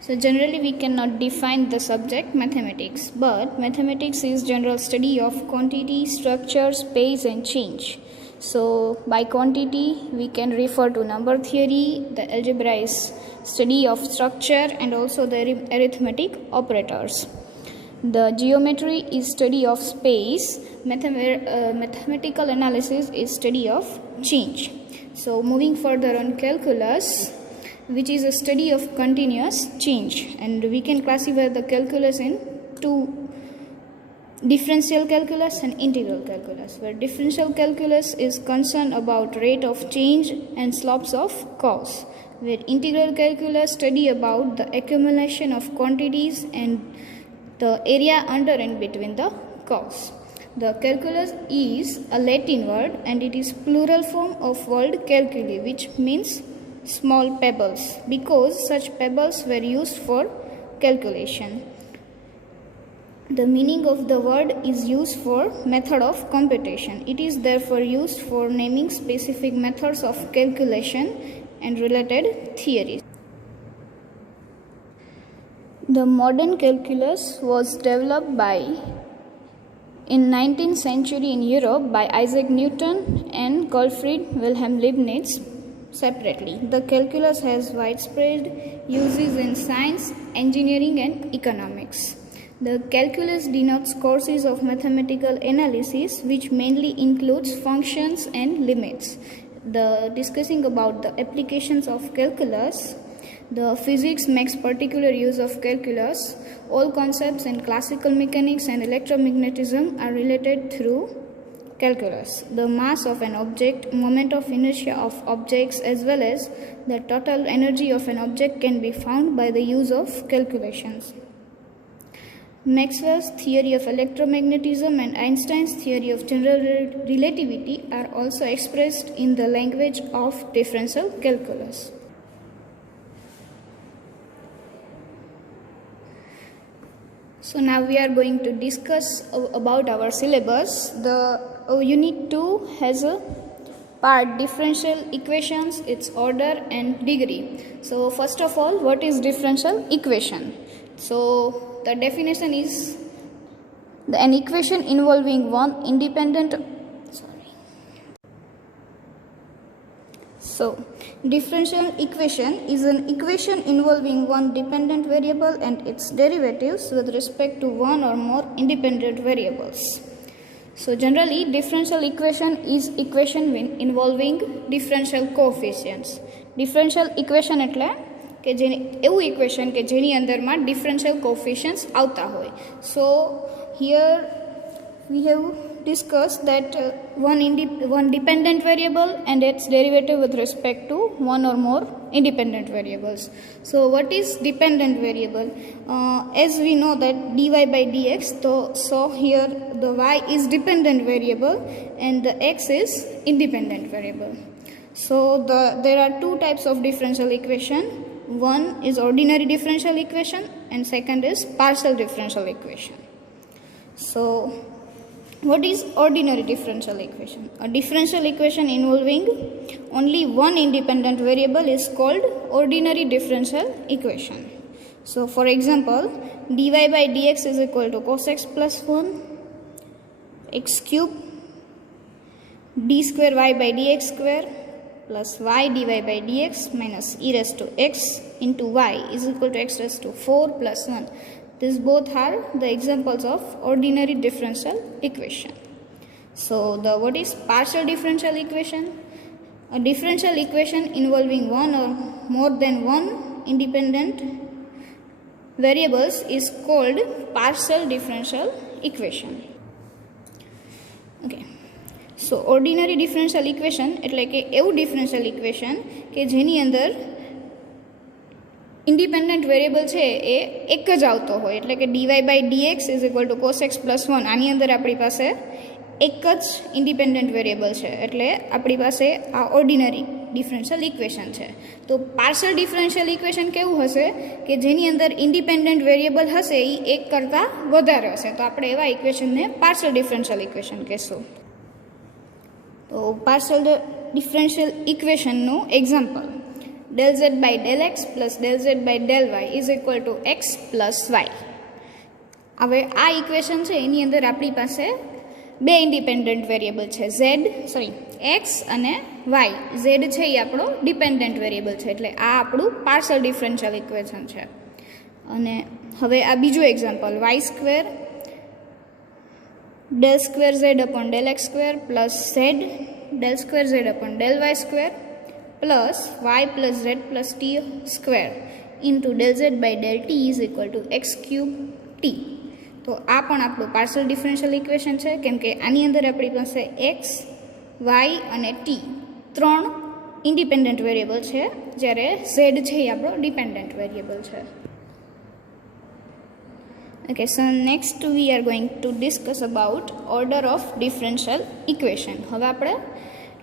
So generally we cannot define the subject mathematics, but mathematics is general study of quantity, structure, space and change. So by quantity we can refer to number theory, the algebra is study of structure and also the arithmetic operators. The geometry is study of space, mathematical analysis is study of change. So moving further on calculus, which is a study of continuous change, and we can classify the calculus in two: differential calculus and integral calculus, where differential calculus is concerned about rate of change and slopes of curves, where integral calculus study about the accumulation of quantities and the area under and between the curves. The calculus is a Latin word and it is plural form of word calculi, which means small pebbles, because such pebbles were used for calculation. The meaning of the word is used for method of computation. It is therefore used for naming specific methods of calculation and related theories. The modern calculus was developed in 19th century in Europe by Isaac Newton and Gottfried Wilhelm Leibniz separately. The calculus has widespread uses in science, engineering and economics. The calculus denotes courses of mathematical analysis which mainly includes functions and limits. Discussing about the applications of calculus, the physics makes particular use of calculus. All concepts in classical mechanics and electromagnetism are related through calculus. The mass of an object, moment of inertia of objects, as well as the total energy of an object can be found by the use of calculations. Maxwell's theory of electromagnetism and Einstein's theory of general relativity are also expressed in the language of differential calculus. So now we are going to discuss about our syllabus. The Unit 2 has a part differential equations, its order and degree. So first of all, what is differential equation? So the definition is an equation involving one independent. So differential equation is an equation involving one dependent variable and its derivatives with respect to one or more independent variables. So generally differential equation is equation involving differential coefficients. Differential equation એટલે કે જેની એવું equation કે જેની અંદરમાં differential coefficients આવતા હોય. So here we have discussed that one dependent variable and its derivative with respect to one or more independent variables. So what is dependent variable? As we know that dy by dx, so here the y is dependent variable and the x is independent variable. So there are two types of differential equation. One is ordinary differential equation and second is partial differential equation. So what is ordinary differential equation? A differential equation involving only one independent variable is called ordinary differential equation. So for example, dy by dx is equal to cos x plus 1 x cube d square y by dx square plus y dy by dx minus e raised to x into y is equal to x raised to 4 plus 1. These both are the examples of ordinary differential equation. So what is partial differential equation? A differential equation involving one or more than one independent variables is called partial differential equation. Okay. So ordinary differential equation એટલે કે એવું differential equation કે જેની અંદર independent variable છે એ એક જ આવતો હોય, એટલે કે dy by dx is equal to cos x plus 1. આની અંદર આપણી પાસે એક જ ઇન્ડિપેન્ડન્ટ વેરિયેબલ છે, એટલે આપણી પાસે આ ઓર્ડિનરી ડિફરન્શિયલ ઇક્વેશન છે. તો પાર્શિયલ ડિફરન્શિયલ ઇક્વેશન કેવું હશે કે જેની અંદર ઇન્ડિપેન્ડન્ટ વેરિયેબલ હશે એ એક કરતાં વધારે હશે, તો આપણે એવા ઇક્વેશનને પાર્શિયલ ડિફરન્શિયલ ઇક્વેશન કહેશું. તો પાર્શિયલ ડિફરન્શિયલ ઇક્વેશનનું example: del z by del x plus del z by del y is equal to x plus y. હવે આ ઇક્વેશન છે એની અંદર આપણી પાસે બે ઇન્ડિપેન્ડન્ટ વેરિયેબલ છે x અને y. z છે એ આપણો ડિપેન્ડન્ટ વેરિયેબલ છે, એટલે આ આપણું પાર્શિયલ ડિફરન્શિયલ ઇક્વેશન છે. અને હવે આ બીજું example y square del square z upon del x square plus z del square z upon del y square plus y plus z plus t square into del z by del t is equal to x cube t. તો આ પણ આપણું partial differential equation છે, કેમ કે આની અંદર આપણી પાસે x, y અને t ત્રણ ઇન્ડિપેન્ડન્ટ વેરિયેબલ છે, જ્યારે z છે એ આપણો ડિપેન્ડન્ટ વેરિયેબલ છે. Okay, so next we are going to discuss about order of differential equation. હવે આપણે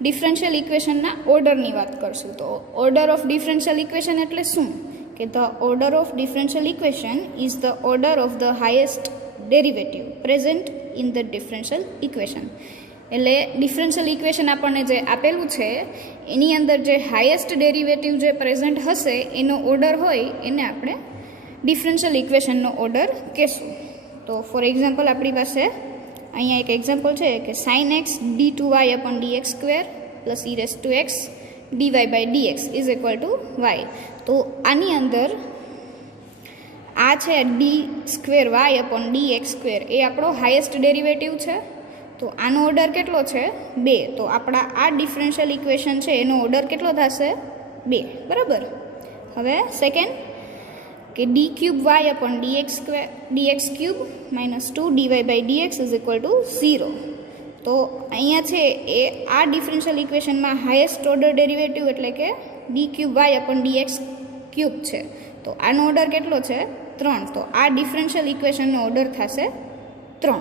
ડિફરન્શિયલ ઇક્વેશનના ઓર્ડરની વાત કરશું. તો ઓર્ડર ઓફ ડિફરન્શિયલ ઇક્વેશન એટલે શું? કે the order of differential equation is the order of the highest derivative present in the differential equation. એટલે ડિફરન્શિયલ ઇક્વેશન આપણને જે આપેલું છે એની અંદર જે હાઈએસ્ટ ડેરિવેટિવ જે પ્રેઝન્ટ હશે એનો ઓર્ડર હોય એને આપણે ડિફરન્શિયલ ઇક્વેશનનો ઓર્ડર કહેશું. તો ફોર એક્ઝામ્પલ આપણી પાસે અહીંયા એક એક્ઝામ્પલ છે કે sin x d2y upon dx square plus e raised to x dy by dx is equal to y. તો આની અંદર આ છે d square y upon dx square એ આપણો હાઈએસ્ટ ડેરિવેટિવ છે. તો આનો ઓર્ડર કેટલો છે? 2. તો આપણા આ ડિફરન્શિયલ ઇક્વેશન છે એનો ઓર્ડર કેટલો થશે? 2. બરાબર. હવે સેકન્ડ કે d cube y upon dx cube minus 2 dy by dx is equal to 0. તો અહીંયા છે એ આ ડિફરન્શિયલ ઇક્વેશનમાં હાઈએસ્ટ ઓર્ડર ડેરિવેટિવ એટલે કે d cube y upon dx cube છે. તો આનો ઓર્ડર કેટલો છે? 3. તો આ ડિફરન્શિયલ ઇક્વેશનનો ઓર્ડર થશે 3.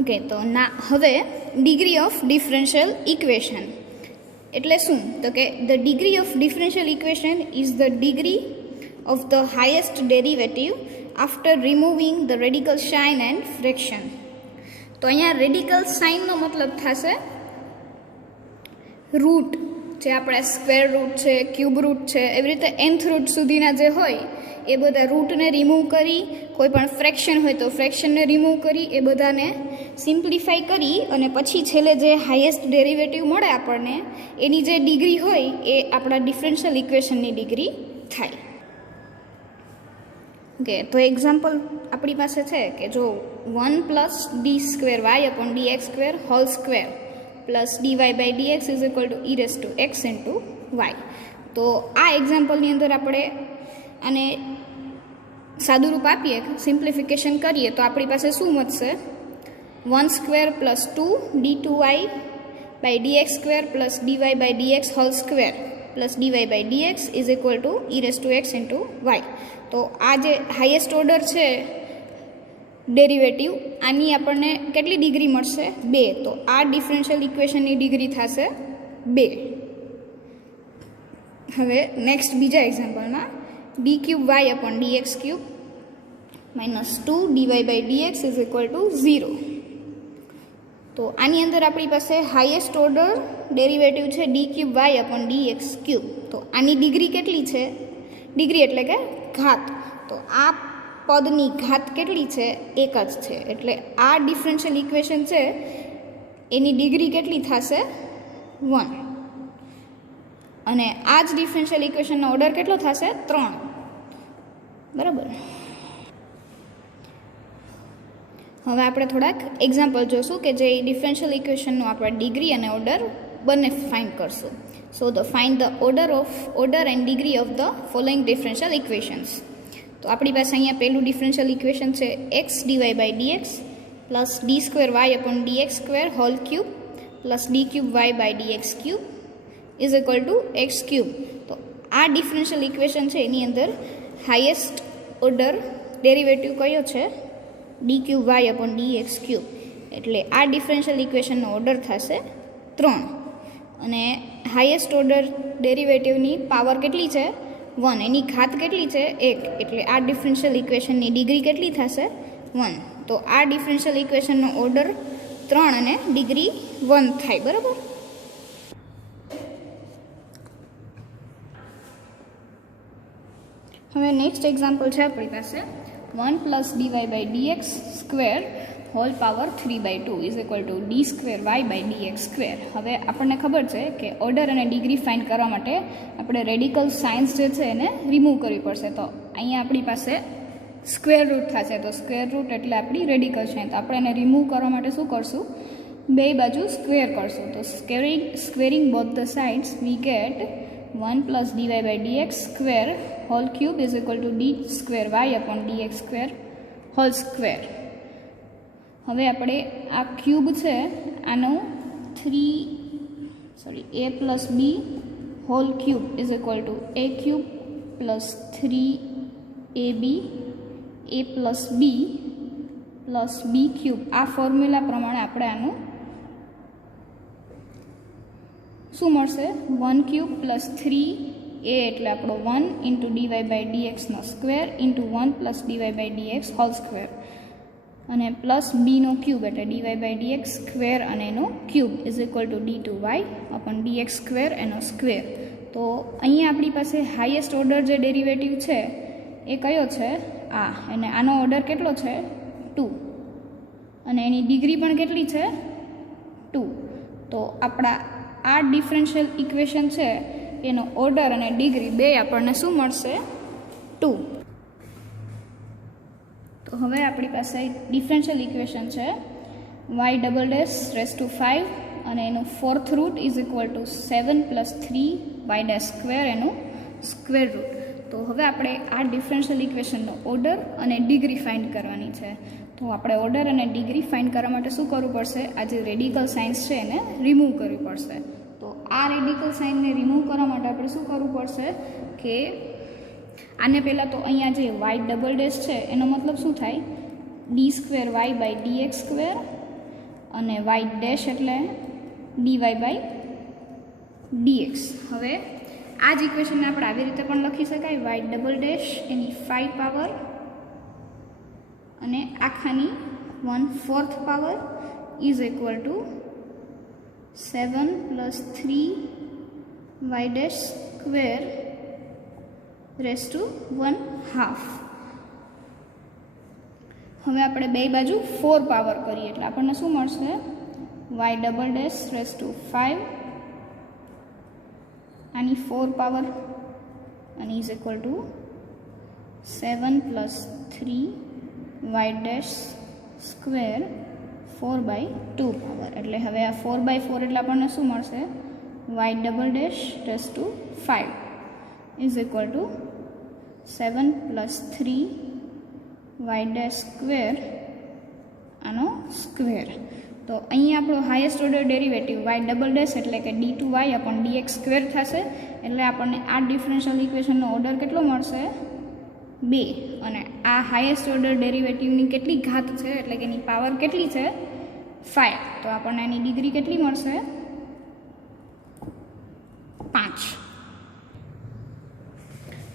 ઓકે, તો હવે ડિગ્રી ઓફ ડિફરન્શિયલ ઇક્વેશન એટલે શું? તો કે the degree of differential equation is the degree of the highest derivative after removing the radical sign and fraction. તો અહીંયા રેડિકલ સાઇનનો મતલબ થશે રૂટ, જે આપણા સ્ક્વેર રૂટ છે, ક્યુબ રૂટ છે, એવી રીતે nth રૂટ સુધીના જે હોય એ બધા રૂટને રિમૂવ કરી, કોઈ પણ ફ્રેક્શન હોય તો ફ્રેક્શનને રિમૂવ કરી, એ બધાને સિમ્પ્લિફાઈ કરી અને પછી છેલ્લે જે હાઈએસ્ટ ડેરિવેટિવ મળે આપણને એની જે ડિગ્રી હોય એ આપણા ડિફરન્શિયલ ઇક્વેશનની ડિગ્રી થાય. ઓકે, તો એક્ઝામ્પલ આપણી પાસે છે કે જો 1 plus D square Y upon dx square whole square plus dy by dx is equal to e raise to x into Y. તો આ એક્ઝામ્પલની અંદર આપણે અને સાદું રૂપ આપીએ, સિમ્પ્લિફિકેશન કરીએ તો આપણી પાસે શું વધશે? 1 square plus 2 d2y by dx square plus dy by dx whole square plus dy by dx is equal to e raise to x into Y. તો આ જે હાઈએસ્ટ ઓર્ડર છે ડેરિવેટિવ, આની આપણને કેટલી ડિગ્રી મળશે? 2. તો આ ડિફરન્શિયલ ઇક્વેશનની ડિગ્રી થશે 2. હવે નેક્સ્ટ બીજા એક્ઝામ્પલમાં d cube y upon dx cube minus 2 dy by dx is equal to 0. તો આની અંદર આપણી પાસે હાઈએસ્ટ ઓર્ડર ડેરિવેટિવ છે d cube y upon dx cube. તો આની ડિગ્રી કેટલી છે? ડિગ્રી એટલે કે ઘાત. તો આ પદની ઘાત કેટલી છે? 1 જ છે. એટલે આ ડિફરન્શિયલ ઇક્વેશન છે એની ડિગ્રી કેટલી થશે? 1. અને આ જ ડિફરન્શિયલ ઇક્વેશનનો ઓર્ડર કેટલો થશે? 3. બરાબર. હવે આપણે થોડાક એક્ઝામ્પલ જોશું કે જે ડિફરન્શિયલ ઇક્વેશનનું આપણે ડિગ્રી અને ઓર્ડર બંને ફાઇન્ડ કરશું. So find the order and degree of the following differential equations. તો આપણી પાસે અહીંયા પહેલું ડિફરન્શિયલ ઇક્વેશન છે x dy by dx plus D square Y upon dx square whole cube plus D cube Y by dx cube is equal to X cube. તો આ differential equation છે એની અંદર હાઈએસ્ટ ઓર્ડર ડેરિવેટિવ કયો છે? D cube Y upon dx cube. એટલે આ differential ઇક્વેશનનો order થશે 3. અને હાઈએસ્ટ ઓર્ડર ડેરિવેટિવની પાવર કેટલી છે? 1. એની ઘાત કેટલી છે? 1. એટલે આ ડિફરન્શિયલ ઇક્વેશનની ડિગ્રી કેટલી થશે? 1. તો આ ડિફરન્શિયલ ઇક્વેશનનો ઓર્ડર 3 અને ડિગ્રી 1 થાય. બરાબર. હવે નેક્સ્ટ એક્ઝામ્પલ છે આપણી પાસે 1 plus DY by D X square whole power 3/2 is equal to D square Y by D X square. હવે આપણને ખબર છે કે ઓર્ડર અને ડિગ્રી ફાઇન્ડ કરવા માટે આપણે રેડિકલ સાઇન્સ જે છે એને રિમૂવ કરવી પડશે. તો અહીંયા આપણી પાસે સ્ક્વેર રૂટ થશે. તો સ્ક્વેર રૂટ એટલે આપણી રેડિકલ સાઇન. તો આપણે એને રિમૂવ કરવા માટે શું કરશું? બે બાજુ સ્ક્વેર કરશું. તો squaring both the sides we get 1 plus DY by D X square whole cube is equal to D square Y upon dx square whole square. હવે આપણે આ ક્યુબ છે આનું a plus B whole cube is equal to a cube plus 3ab a plus B plus B cube. આ formula પ્રમાણે આપણે આનું શું મળશે? 1 ક્યુબ પ્લસ 3a એટલે આપણો 1 ઇન્ટુ ડીવાય બાય ડીએક્સનો square into 1 plus DY by dx whole square અને પ્લસ બીનો ક્યુબ એટલે ડીવાય બાય ડીએક્સ સ્ક્વેર અને એનો cube is equal to D two Y upon dx square એનો સ્ક્વેર. તો અહીંયા આપણી પાસે હાઈએસ્ટ ઓર્ડર જે ડેરિવેટિવ છે એ કયો છે? આ. અને આનો ઓર્ડર કેટલો છે? 2 અને એની ડિગ્રી પણ કેટલી છે? 2. તો આપણા આ ડિફરન્શિયલ ઇક્વેશન છે એનો ઓર્ડર અને ડિગ્રી બે આપણને શું મળશે? 2. તો હવે આપણી પાસે ડિફરન્શિયલ ઇક્વેશન છે y double dash raise to 5 અને એનું fourth root is equal to 7 plus 3 y dash square એનું સ્ક્વેર રૂટ. તો હવે આપણે આ ડિફરન્શિયલ ઇક્વેશનનો ઓર્ડર અને ડિગ્રી ફાઇન્ડ કરવાની છે. તો આપણે ઓર્ડર અને ડિગ્રી ફાઇન્ડ કરવા માટે શું કરવું પડશે? આ જે રેડિકલ સાઇન્સ છે એને રિમૂવ કરવી પડશે. તો આ રેડિકલ સાઇનને રિમૂવ કરવા માટે આપણે શું કરવું પડશે કે આને પહેલાં તો અહીંયા જે વાય ડબલ ડેશ છે એનો મતલબ શું થાય? D square Y by D X square અને વાય ડેશ એટલે ડીવાય બાય ડીએક્સ. હવે આ જ ઇક્વેશનને આપણે આવી રીતે પણ લખી શકાય વાય ડબલ ડેશ એની 5 પાવર અને આખાની 1/4 power is equal to 7 plus 3 Y dash square raise to 1/2. હવે આપણે બે બાજુ 4 પાવર કરીએ એટલે આપણને શું મળશે? Y double dash raise to 5 આની 4 પાવર અને is equal to 7 plus 3 Y dash square 4/2 power. એટલે હવે આ 4/4 એટલે આપણને શું મળશે? Y double dash raise to 5 is equal to 7 plus 3 Y dash square આનો સ્ક્વેર. તો અહીંયા આપણો highest order derivative Y double dash એટલે કે D two Y upon dx square થશે. એટલે આપણને આ ડિફરન્શિયલ ઇક્વેશનનો ઓર્ડર કેટલો મળશે? 2. અને આ હાઈએસ્ટ ઓર્ડર ડેરિવેટિવની કેટલી ઘાત છે એટલે કે એની પાવર કેટલી છે? 5. તો આપણને એની ડિગ્રી કેટલી મળશે? 5.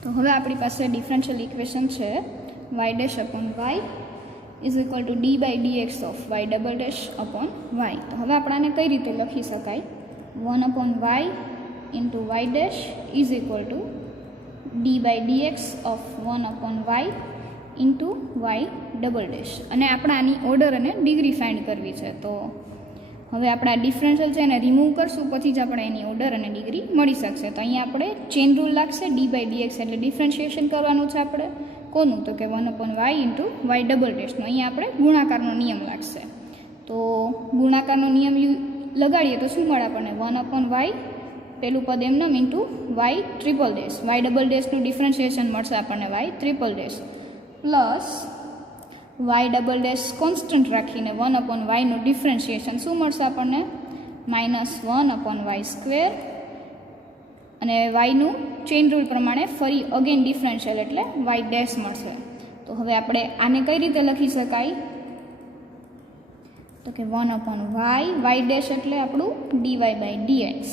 તો હવે આપણી પાસે ડિફરન્શિયલ ઇક્વેશન છે Y dash upon Y is equal to D by D X of Y double dash upon Y. તો હવે આપણાને કઈ રીતે લખી શકાય? 1 upon Y into Y dash is equal to D by D X of 1 upon Y into Y double dash. અને આપણે આની ઓર્ડર અને ડિગ્રી ફાઇન્ડ કરવી છે. તો હવે આપણે આ ડિફરન્શિયલ છે એને રિમૂવ કરશું પછી જ આપણે એની ઓર્ડર અને ડિગ્રી મળી શકશે. તો અહીંયા આપણે ચેન રૂલ લાગશે ડી બાય ડીએક્સ એટલે ડિફરન્શિએશન કરવાનું છે આપણે કોનું? તો કે 1 upon Y into Y double ડેશનો. અહીંયા આપણે ગુણાકારનો નિયમ લાગશે. તો ગુણાકારનો નિયમ લગાડીએ તો શું મળે આપણને? 1 અપોન વાય પેલું પદ એમનેમ into Y triple dash Y double ડેશનું ડિફરન્શિએશન મળશે આપણને Y triple dash plus Y double dash constant રાખીને 1 અપોન વાયનું ડિફરન્શિએશન શું મળશે આપણને? -1 અપોન વાય સ્ક્વેર અને વાયનું ચેઇન રૂલ પ્રમાણે ફરી અગેન ડિફરન્શિયલ એટલે વાય ડેશ મળશે. તો હવે આપણે આને કઈ રીતે લખી શકાય? તો કે 1 અપોન વાય ડેશ એટલે આપણું D Y by D X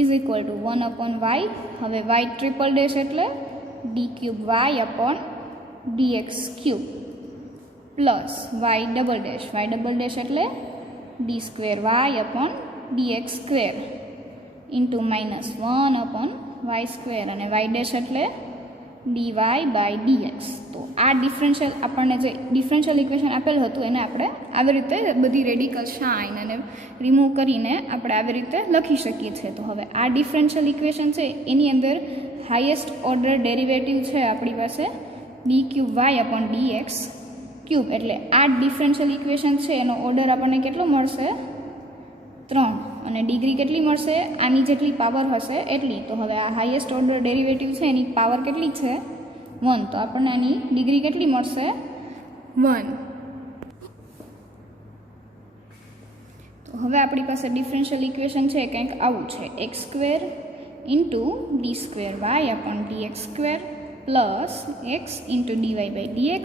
is equal to 1 upon Y. હવે વાય ટ્રિપલ ડેશ એટલે D cube Y upon D X cube plus Y double dash એટલે D square Y upon dx square into -1 upon Y square અને Y dash એટલે dy by dx. તો આ differential આપણને જે differential equation આપેલ હતું એને આપણે આવી રીતે બધી રેડિકલ સાઇન અને રિમૂવ કરીને આપણે આવી રીતે લખી શકીએ છીએ. તો હવે આ ડિફરન્શિયલ ઇક્વેશન છે એની અંદર હાઈએસ્ટ ઓર્ડર ડેરિવેટિવ છે આપણી પાસે dqy/dx ક્યુબ. એટલે આ ડિફરન્શિયલ ઇક્વેશન છે એનો ઓર્ડર આપણને કેટલો મળશે? 3. અને ડિગ્રી કેટલી મળશે? આની જેટલી પાવર હશે એટલી. તો હવે આ હાઈએસ્ટ ઓર્ડર ડેરિવેટિવ છે એની પાવર કેટલી છે? 1. તો આપણને આની ડિગ્રી કેટલી મળશે? 1. તો હવે આપણી પાસે ડિફરન્શિયલ ઇક્વેશન છે કંઈક આવું છે. x² × d²y/dx² plus x × dy/dx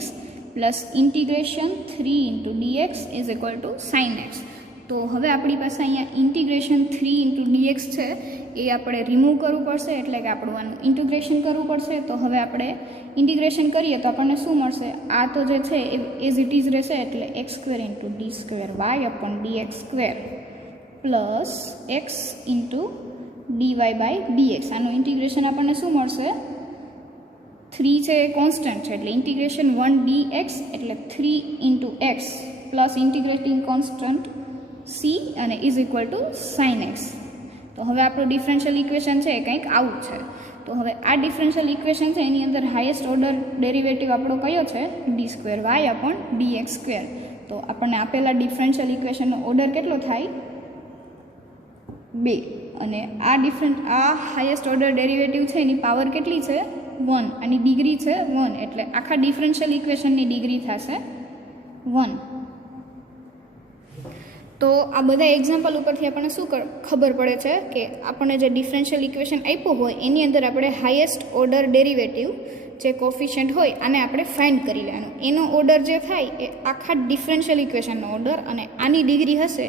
plus integration 3 × dx = sin x. તો હવે આપણી પાસે અહીંયા ઇન્ટિગ્રેશન 3 × dx છે એ આપણે રિમૂવ કરવું પડશે, એટલે કે આપણું આનું ઇન્ટિગ્રેશન કરવું પડશે. તો હવે આપણે ઇન્ટિગ્રેશન કરીએ તો આપણને શું મળશે? આ તો જે છે એ એઝ ઇટ ઇઝ રહેશે, એટલે x² × d²y/dx² plus x × dy/dx. આનું ઇન્ટિગ્રેશન આપણને શું મળશે? 3 છે એ કોન્સ્ટન્ટ છે, એટલે ઇન્ટિગ્રેશન 1 dx એટલે 3 × x plus integrating constant c અને = sin x. તો હવે આપણું ડિફરન્શિયલ ઇક્વેશન છે એ કંઈક આવું છે. તો હવે આ ડિફરન્શિયલ ઇક્વેશન છે એની અંદર હાઈએસ્ટ ઓર્ડર ડેરિવેટિવ આપણો કયો છે? d²y/dx². તો આપણને આપેલા ડિફરન્શિયલ ઇક્વેશનનો ઓર્ડર કેટલો થાય? 2. અને આ હાઈએસ્ટ ઓર્ડર ડેરિવેટિવ છે એની પાવર કેટલી છે? 1. આની ડિગ્રી છે 1, એટલે આખા ડિફરન્શિયલ ઇક્વેશનની ડિગ્રી થશે 1. તો આ બધા એક્ઝામ્પલ ઉપરથી આપણને શું ખબર પડે છે કે આપણને જે ડિફરન્શિયલ ઇક્વેશન આપ્યું હોય એની અંદર આપણે હાઈએસ્ટ ઓર્ડર ડેરિવેટિવ જે કોફિશિયન્ટ હોય આને આપણે ફાઇન્ડ કરી લેવાનું. એનો ઓર્ડર જે થાય એ આખા ડિફરન્શિયલ ઇક્વેશનનો ઓર્ડર, અને આની ડિગ્રી હશે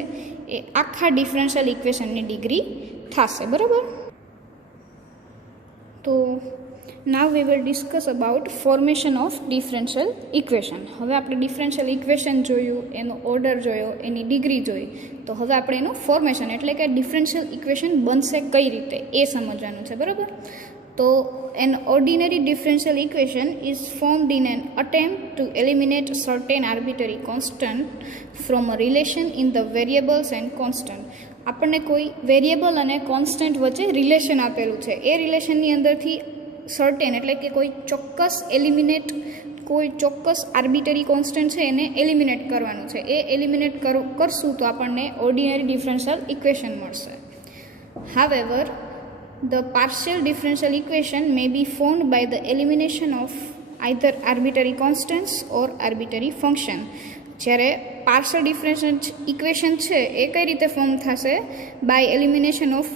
એ આખા ડિફરન્શિયલ ઇક્વેશનની ડિગ્રી થશે. બરાબર? તો now we will discuss about formation of differential equation. હવે આપણે ડિફરન્શિયલ ઇક્વેશન જોયું, એનો ઓર્ડર જોયો, એની ડિગ્રી જોઈ. તો હવે આપણે એનું ફોર્મેશન એટલે કે ડિફરન્શિયલ ઇક્વેશન બનશે કઈ રીતે એ સમજવાનું છે. બરાબર? તો an ordinary differential equation is formed in an attempt to eliminate certain arbitrary constant from a relation in the variables and constant. આપણને કોઈ વેરિયેબલ અને કોન્સ્ટન્ટ વચ્ચે રિલેશન આપેલું છે, એ રિલેશનની અંદરથી સર્ટેન એટલે કે કોઈ ચોક્કસ આર્બિટરી કોન્સ્ટન્ટ છે એને એલિમિનેટ કરવાનું છે. એ એલિમિનેટ કરશું તો આપણને ઓર્ડિનરી ડિફરન્શિયલ ઇક્વેશન મળશે. However, the partial differential equation may be formed by the elimination of either arbitrary constants or arbitrary function. જ્યારે પાર્શિયલ ડિફરન્શિયલ ઇક્વેશન છે એ કઈ રીતે ફોર્મ થશે? By elimination of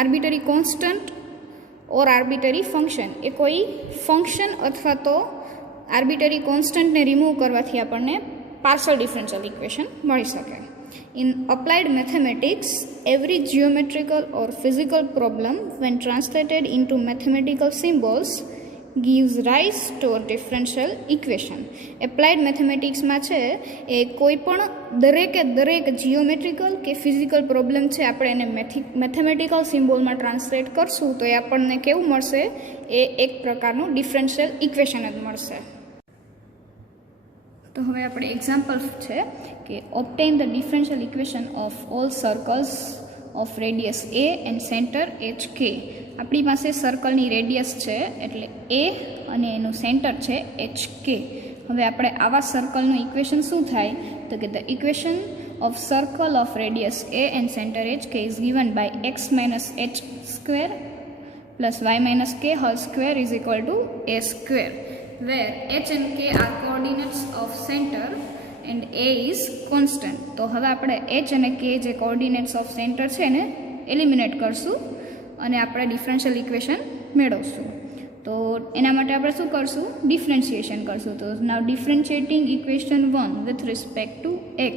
arbitrary constant or arbitrary function. એ કોઈ function અથવા તો આર્બિટરી કોન્સ્ટન્ટને રિમૂવ કરવાથી આપણને પાર્શિયલ ડિફરન્શિયલ ઇક્વેશન મળી શકે. In applied mathematics, every geometrical or physical problem, when translated into mathematical symbols, gives rise to a differential equation. Applied મેથેમેટિક્સમાં છે એ કોઈ પણ દરેક જીઓમેટ્રિકલ કે ફિઝિકલ પ્રોબ્લેમ છે આપણે એને મેથેમેટિકલ સિમ્બોલમાં ટ્રાન્સલેટ કરશું તો એ આપણને કેવું મળશે? એ એક પ્રકારનું ડિફરન્શિયલ ઇક્વેશન જ મળશે. તો હવે આપણે એક્ઝામ્પલ છે કે obtain the differential equation of all circles of radius a and centre HK. આપણી પાસે સર્કલની રેડિયસ છે એટલે a અને એનું સેન્ટર છે HK. હવે આપણે આવા સર્કલનું ઇક્વેશન શું થાય? તો કે the equation of circle of radius a and centre HK is given by x - h² plus y - k whole square is equal to a square, where h and k are coordinates of center and a is constant. તો હવે આપણે h અને k જે coordinates of centre છે એને eliminate કરશું અને આપણે ડિફરન્શિયલ ઇક્વેશન મેળવશું. તો એના માટે આપણે શું કરશું? ડિફરન્શિએશન કરશું. તો now differentiating equation 1 with respect to x.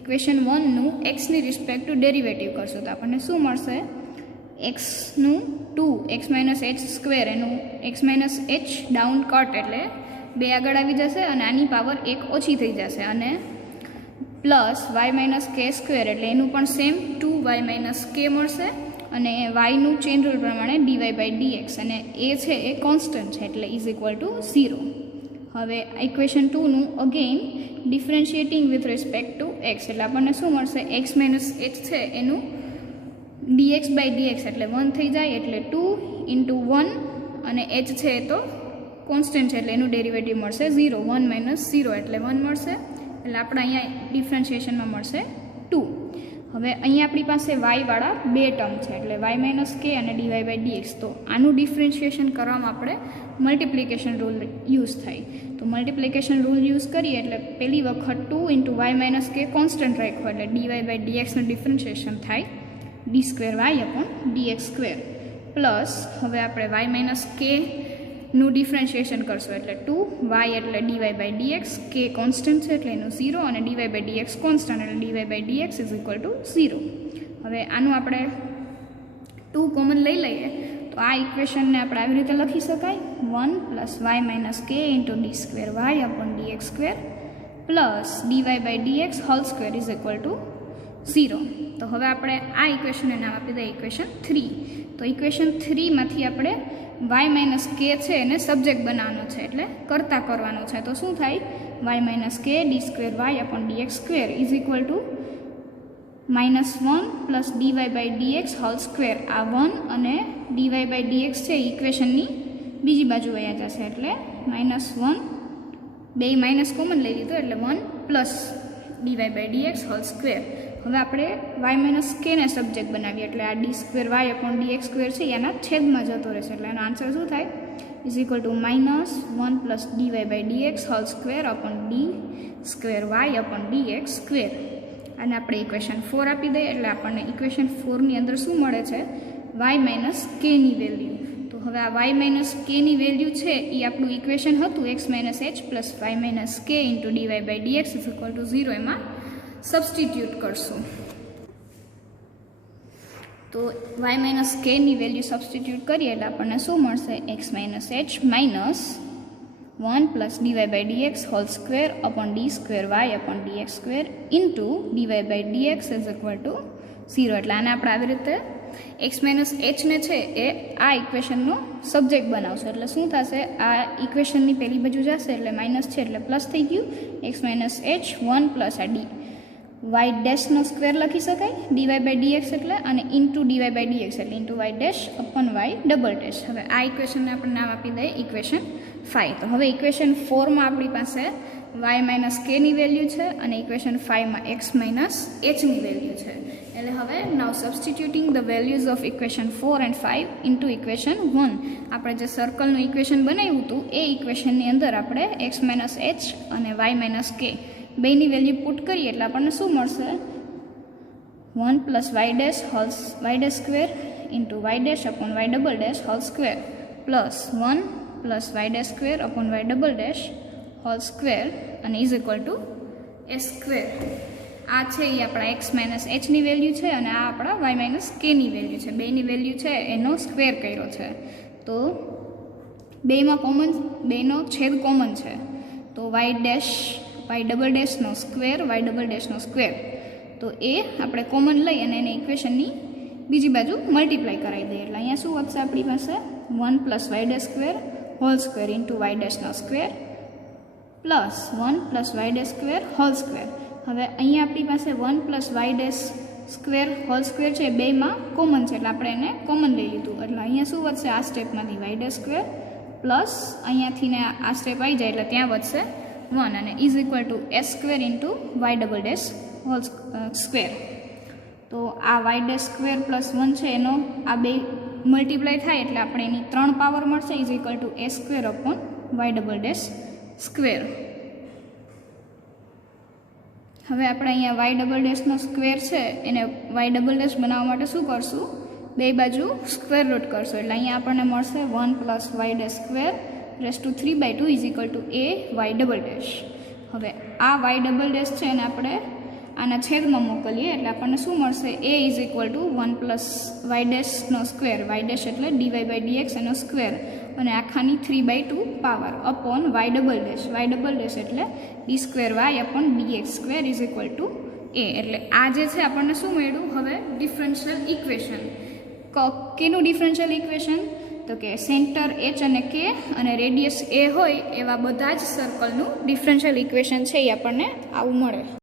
Equation 1નું એક્સની રિસ્પેક્ટ ટુ ડેરિવેટિવ કરશું તો આપણને શું મળશે? એક્સનું 2 x - h² એનું x - h ડાઉન કટ એટલે 2 આગળ આવી જશે અને આની પાવર 1 ઓછી થઈ જશે, અને પ્લસ y - k² એટલે એનું પણ સેમ 2y - k મળશે, અને વાયનું ચેન રૂલ પ્રમાણે ડીવાય બાય ડીએક્સ, અને એ છે એ કોન્સ્ટન્ટ છે એટલે ઇઝ ઇક્વલ ટુ 0. હવે ઇક્વેશન 2નું again differentiating with respect to X, એટલે આપણને શું મળશે, એક્સ માઇનસ એચ છે એનું ડીએક્સ બાય ડીએક્સ એટલે 1 થઈ જાય, એટલે 2 ઇન્ટુ 1 અને એચ છે એ તો કોન્સ્ટન્ટ છે એટલે એનું ડેરિવેટિવ મળશે 0. 1 માઇનસ 0 એટલે 1 મળશે, એટલે આપણે અહીંયા ડિફરન્શિએશનમાં મળશે 2. હવે અહીંયા આપણી પાસે વાયવાળા બે ટર્મ છે એટલે વાય માઇનસ કે અને ડીવાય બાય ડીએક્સ. તો આનું ડિફરન્શિએશન કરવામાં આપણે મલ્ટિપ્લિકેશન રૂલ યુઝ થાય. તો મલ્ટિપ્લિકેશન રૂલ યુઝ કરીએ એટલે પહેલી વખત 2 into Y minus K constant રાખ્યો એટલે ડીવાય બાય ડીએક્સનું ડિફરન્શિએશન થાય D square Y upon dx square, plus હવે આપણે વાય માઇનસ કે નું ડિફરન્શિએશન કરશું એટલે 2y એટલે D Y by D X, K constant છે એટલે એનું 0 અને ડીવાય બાય ડીએક્સ કોન્સ્ટન્ટ એટલે D Y by D X is equal to 0. હવે આનું આપણે 2 કોમન લઈ લઈએ તો આ ઇક્વેશનને આપણે આવી રીતે લખી શકાય 1 plus Y minus K into D square Y upon dx square plus DY by dx whole square is equal to 0. તો હવે આપણે આ ઇક્વેશનને નામ આપી દઈએ ઇક્વેશન 3. તો ઇક્વેશન 3માંથી આપણે વાય માઇનસ કે છે એને સબ્જેક્ટ બનાવવાનો છે એટલે કરતા કરવાનું છે. તો શું થાય, y minus k d square Y upon dx square is equal to -1 plus DY by dx whole square. આ 1 અને ડીવાય બાય ડીએક્સ છે ઇક્વેશનની બીજી બાજુ વયા જશે એટલે -1, બે માઇનસ કોમન લઈ લીધો એટલે 1 plus DY by dx whole square. હવે આપણે વાય માઇનસ કેને સબ્જેક્ટ બનાવીએ એટલે આ d square Y upon dx square છે એના છેદમાં જતો રહેશે એટલે એનો આન્સર શું થાય, is equal to -1 plus DY by dx whole square upon D square Y upon dx square. અને આપણે ઇક્વેશન 4 આપી દઈએ એટલે આપણને ઇક્વેશન 4ની અંદર શું મળે છે, વાય માઇનસ કેની વેલ્યુ. તો હવે આ વાય માઇનસ કેની વેલ્યુ છે એ આપણું ઇક્વેશન હતું X minus H plus Y minus K into DY by D X is equal to 0 એમાં સબસ્ટિટ્યૂટ કરશું. તો વાય માઇનસ કેની વેલ્યુ સબસ્ટિટ્યૂટ કરીએ એટલે આપણને શું મળશે, X minus H minus 1 plus DY by dx whole square upon D square Y upon dx square into DY by D X is equal to 0. એટલે આને આપણે આવી રીતે એક્સ માઇનસ એચને છે એ આ ઇક્વેશનનો સબ્જેક્ટ બનાવશે એટલે શું થશે, આ ઇક્વેશનની પહેલી બાજુ જશે એટલે માઇનસ છે એટલે પ્લસ થઈ ગયું, એક્સ માઇનસ એચ 1 પ્લસ આ ડી વાય ડેશનો સ્ક્વેર લખી શકાય ડીવાય બાય ડીએક્સ એટલે, અને ઇન્ટુ ડીવાય બાય ડીએક્સ એટલે into Y dash upon Y double dash. હવે આ ઇક્વેશનને આપણે નામ આપી દઈએ ઇક્વેશન 5. તો હવે ઇક્વેશન 4માં આપણી પાસે વાય માઇનસ કેની વેલ્યુ છે અને ઇક્વેશન 5માં એક્સ માઇનસ એચની વેલ્યુ છે. એટલે હવે now substituting the values of equation 4 and 5 into equation 1. આપણે જે સર્કલનું ઇક્વેશન બનાવ્યું હતું એ ઇક્વેશનની અંદર આપણે એક્સ માઇનસ એચ અને વાય માઇનસ કે બેની વેલ્યુ પુટ કરીએ એટલે આપણને શું મળશે, 1 plus Y dash square into Y dash upon Y double dash whole square plus 1 plus Y dash square upon Y double dash whole square અને is equal to S square. આ છે એ આપણા x minus એચની value છે અને આ આપણા Y minus કેની વેલ્યુ છે. બેની વેલ્યુ છે એનો સ્ક્વેર કર્યો છે તો બેનો છેદ કોમન છે તો વાય ડબલ ડેશનો સ્ક્વેર તો એ આપણે કોમન લઈ અને એને ઇક્વેશનની બીજી બાજુ મલ્ટીપ્લાય કરાવી દઈએ એટલે અહીંયા શું વધશે આપણી પાસે 1 plus Y dash square whole square into Y ડેશનો square plus 1 plus Y dash square whole square. હવે અહીંયા આપણી પાસે 1 plus Y dash square whole square છે બેમાં કોમન છે એટલે આપણે એને કોમન લઈ લીધું એટલે અહીંયા શું વધશે, આ સ્ટેપમાંથી વાય ડેશ સ્ક્વેર પ્લસ અહીંયાથી ને આ સ્ટેપ આવી જાય એટલે ત્યાં વધશે 1 અને is equal to S square into Y double dash whole square. તો આ વાય ડેશ સ્ક્વેર પ્લસ 1 છે એનો આ બે મલ્ટીપ્લાય થાય એટલે આપણે એની 3 પાવર મળશે is equal to S square upon Y double dash square. હવે આપણે અહીંયા વાય ડબલ ડેશનો સ્ક્વેર છે એને વાય ડબલ ડેશ બનાવવા માટે શું કરશું, બે બાજુ સ્ક્વેર રૂટ કરશું એટલે અહીંયા આપણને મળશે 1 plus Y dash square raise to 3/2 is equal to a y double dash. હવે આ વાય ડબલ ડેશ છે એને આપણે આના છેદમાં મોકલીએ એટલે આપણને શું મળશે, A is equal to 1 plus Y ડેશનો સ્ક્વેર, વાય ડેશ એટલે ડીવાય બાય ડીએક્સ એનો સ્ક્વેર અને આખાની 3/2 power upon Y double dash એટલે D square Y upon dx square is equal to A. એટલે આ જે છે આપણને શું મળ્યું, હવે ડિફરન્શિયલ ઇક્વેશન કેનું ડિફરન્શિયલ ઇક્વેશન? તો કે સેન્ટર એચ અને કે અને રેડિયસ એ હોય એવા બધા જ સર્કલનું ડિફરન્શિયલ ઇક્વેશન છે એ આપણને આવું મળે.